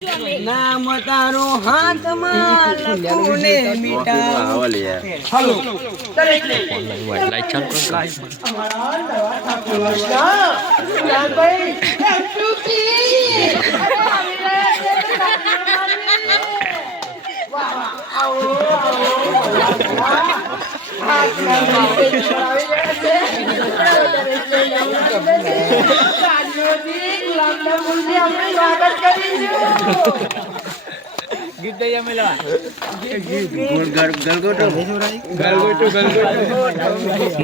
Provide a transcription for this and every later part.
નામ તારો હાથમાં લખુને મીઠા હાલો લાઈટ ચાલુ કર અમારા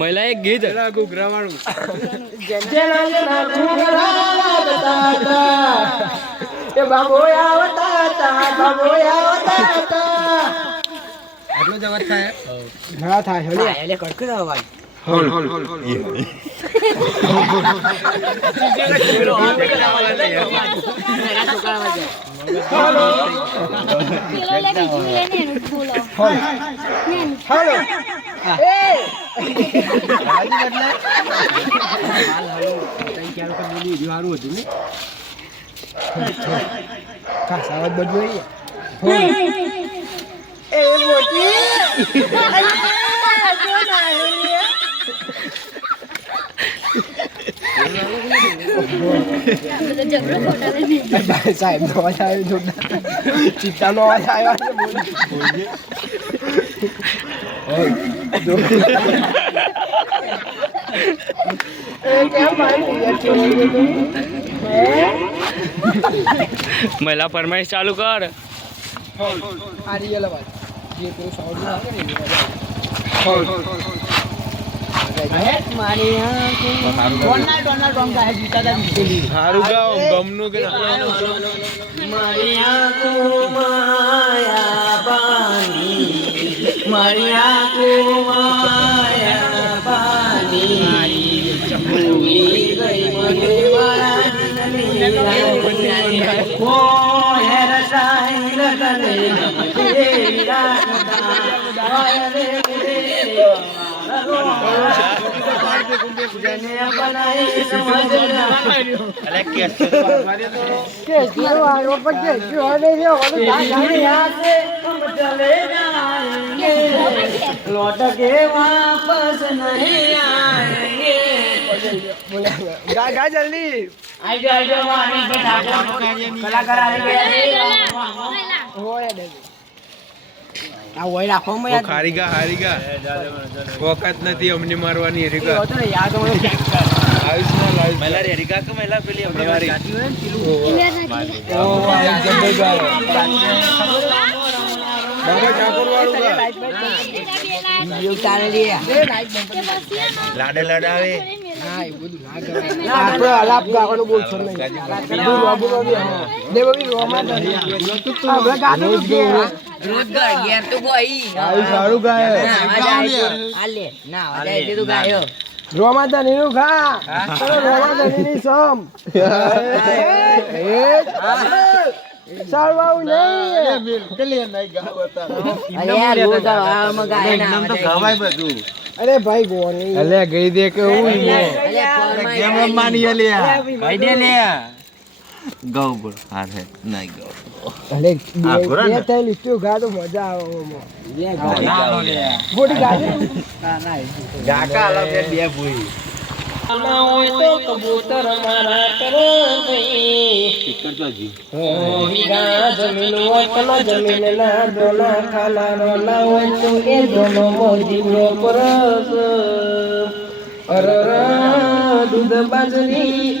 મહિલા એક ગીત. જેના જેના ઘૂઘરા હતા એ બાબો આવતા આવતા આટલો જ અવાજ થાય. ઘણા થાય એટલે કડકડ અવાજ. હાલો એ ખાસ અવાજ બદલાઈ એ મોટી અલ્યા, જો ના આવ્યો બધો જબરો ફોટા લઈને લે. સાહેબ નો અવાજ આવ્યો જોરદાર ચિત્તા નો અવાજ આવ્યો? મહિલા ફરમાઈશ ચાલુ કર આ real અવાજ. જે પેલું ના આવે ને સારું ગાઓ ગમનું કે મારી આંખો માયા બાની મારી આંખો માયા. બાની ભૂલી ગઈ મને વાળાની ઓ હેર સાઈ લગને તેરી રાખતા लौट के वापस नहीं आएंगे गा जल्दी आई जाओ आई जाओ कलाकार आ रही है हो या આ હોય રાખો મે યાર હારીગા હારીગા વખત નથી અમને મારવાની હરીગા તો ને યાદ હોય. આયુષ ના લાઈવ મહિલા હરિકા કે મેલા પેલી ઓ આ જબ્બર ગાઓ બાબા ઠાકોર વાળું ગા તારે લે લાડે લડાવે. હા એ બધું ના આપણે આલાપ ગાવાનું બોલશો નહીં. બધું રોબુ રોબી દે બબી રોમા તો આપણે ગાતું તો ગઈ સારું ગાય. આલે ના અજાય તે તો ગાયો રોમા તો ખા. ચલો નીની સમ. સાળવાઉ નહીં. અરે યાર રોજ આવામાં ગાય ના અજાય અરે ભાઈ ગોની અલે ગઈ દે કે હું ફોનમાં કેમ રમવાની અલ્યા. ભાઈ દે લે. ગૌ બોલ. હા હે નહીં ગૌ. અરે આ બે ઘોડા ને? બે થઈ લીધું ગા તો મજા આવે ઓમાં. ના લો લે ના ગાડી? ગાકા અલગ બે બે ભૂઈ. કબૂતર મારા ટીકર તો જી જમીન હોય કનો જમીન ના હોય તો એ પરસ. અરર દૂધ બાજરી.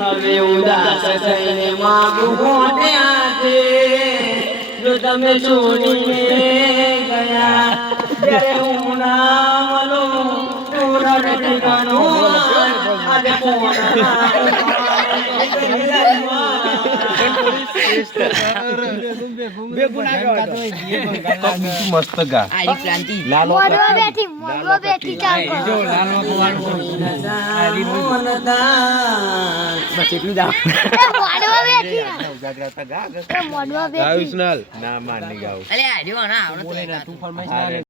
હવે ઉદાસ થઈને માગું કોને આજે જો તમે છોડીને ગયા ત્યારે હું મસ્ત ગા. આરી બેઠી મોડવા બેઠી ચાલ કરો. બસ એટલું જ મોડવા બેઠી. એ મોડવા બેઠી. આયુષ ના માર નહીં ગાવ. અલ્યા, આર્યો ના આવડે તો. એકાદ.